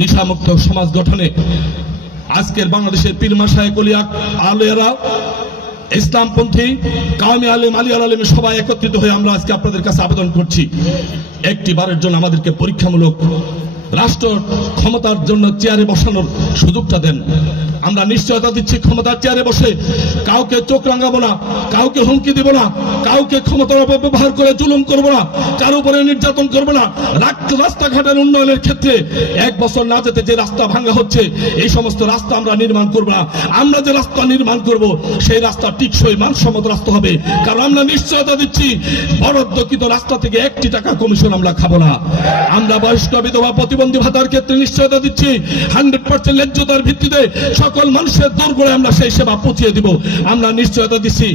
নিশামুক্ত সমাজ গঠনে আজকের বাংলাদেশের পীর মাসায় কলিয়া আলেরা, ইসলামপন্থী কাউমি আলম আলী আল আলমী সবাই একত্রিত হয়ে আমরা আজকে আপনাদের কাছে আবেদন করছি। একটি বারের জন্য আমাদেরকে পরীক্ষামূলক রাষ্ট্র ক্ষমতার জন্য চেয়ারে বসানোর সুযোগটা দেন। আমরা নিশ্চয়তা দিচ্ছি ক্ষমতার চেয়ারে বসে। কাউকে চোখ রাঙাবো না, কাউকে হুমকি দিব না, কাউকে ক্ষমতার অপব্যবহার করে জুলুম করব না, কার উপরে নির্যাতন করব না। রাস্তাঘাটের উন্নয়নের ক্ষেত্রে এক বছর না যেতে যে রাস্তা ভাঙা হচ্ছে, এই সমস্ত রাস্তা আমরা নির্মাণ করব না। আমরা যে রাস্তা নির্মাণ করব, সেই রাস্তা টিকসই মানসম্মত রাস্তা হবে। কারণ আমরা নিশ্চয়তা দিচ্ছি, বরাদ্দকৃত রাস্তা থেকে একটি টাকা কমিশন আমরা খাব না। আমরা বয়স্ক বিধবা প্রতিবন্ধী ভাতার ক্ষেত্রে নিশ্চয়তা দিচ্ছি। হান্ড্রেড পার্সেন্ট ন্যায্যতার ভিত্তিতে সকল মানুষের দূর করে আমরা সেই সেবা পৌঁছে দিব। আমরা নিশ্চয়তা দিচ্ছি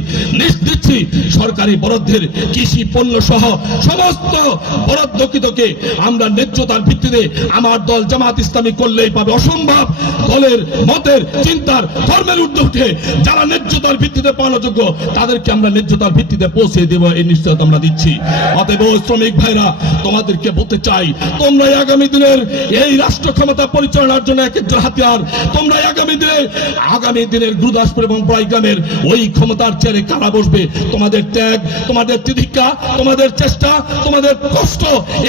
দিচ্ছি সরকারি বরাদ্দের কৃষি পণ্য সহ সমস্ত বরাদ্দকৃতকে। আমরা ন্যায্যতার ভিত্তিতে আমার দল জামাত ইসলামী করলেই পাবে। অসম্ভব দলের মতের, চিন্তার, ধর্মের উঠে যারা ন্যায্যতার ভিত্তিতে পাওয়ানো যোগ্য, তাদেরকে আমরা ন্যায্যতার ভিত্তিতে পৌঁছে দেব, এই নিশ্চয়তা আমরা দিচ্ছি। অতএব শ্রমিক ভাইরা, তোমাদেরকে বলতে চাই তোমরাই আগামী দিনের এই রাষ্ট্র ক্ষমতা পরিচালনার জন্য এক একজন হাতিয়ার। তোমরাই আগামী দিনে, আগামী দিনের গুরুদাসপুর এবং প্রাইগ্রামের ওই ক্ষমতার চেয়ারে কারা বসবে? তোমাদের ত্যাগ, তোমাদের তিধিক্ষা তোমাদের চেষ্টা, তোমাদের কষ্ট,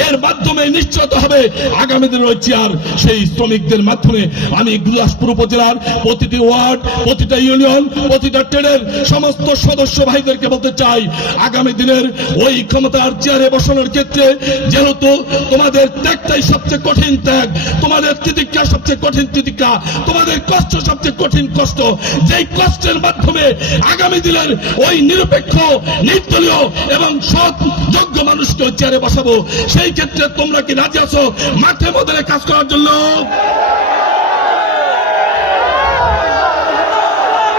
এর মাধ্যমে নিশ্চিত হবে আগামী দিনের ওই চেয়ার। সেই শ্রমিকদের মাধ্যমে আমি গুরুদাসপুর উপজেলার প্রতিটি ওয়ার্ড, প্রতিটা ইউনিয়ন, প্রতিটা ট্রেডের সমস্ত সদস্য ভাইদেরকে বলতে চাই, আগামী দিনের ওই ক্ষমতার চেয়ারে বসানোর ক্ষেত্রে যেহেতু তোমাদের ত্যাগটাই সবচেয়ে কঠিন ত্যাগ, তোমাদের তিতিক্ষা সবচেয়ে কঠিন তিতিক্ষা, তোমাদের কষ্ট সবচেয়ে কঠিন কষ্ট, যেই কষ্টের মাধ্যমে আগামী দিনের ওই নিরপেক্ষ, নির্দলীয় এবং সৎ যোগ্য মানুষকে চেয়ারে বসাবো, সেই ক্ষেত্রে তোমরা কি রাজি আছো? মাঠে মধ্যে কাজ করার জন্য।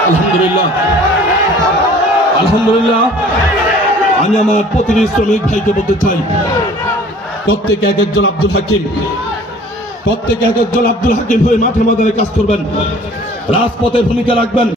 আলহামদুলিল্লাহ। আলহামদুলিল্লাহ। আমি আমার প্রতিটি শ্রমিক ভাইকে বলতে চাই, প্রত্যেকে এক একজন আব্দুল হাকিম, প্রত্যেকে এক একজন আব্দুল হাকিম হয়ে মাঠে ময়দানে কাজ করবেন, রাজপথে ভূমিকা রাখবেন।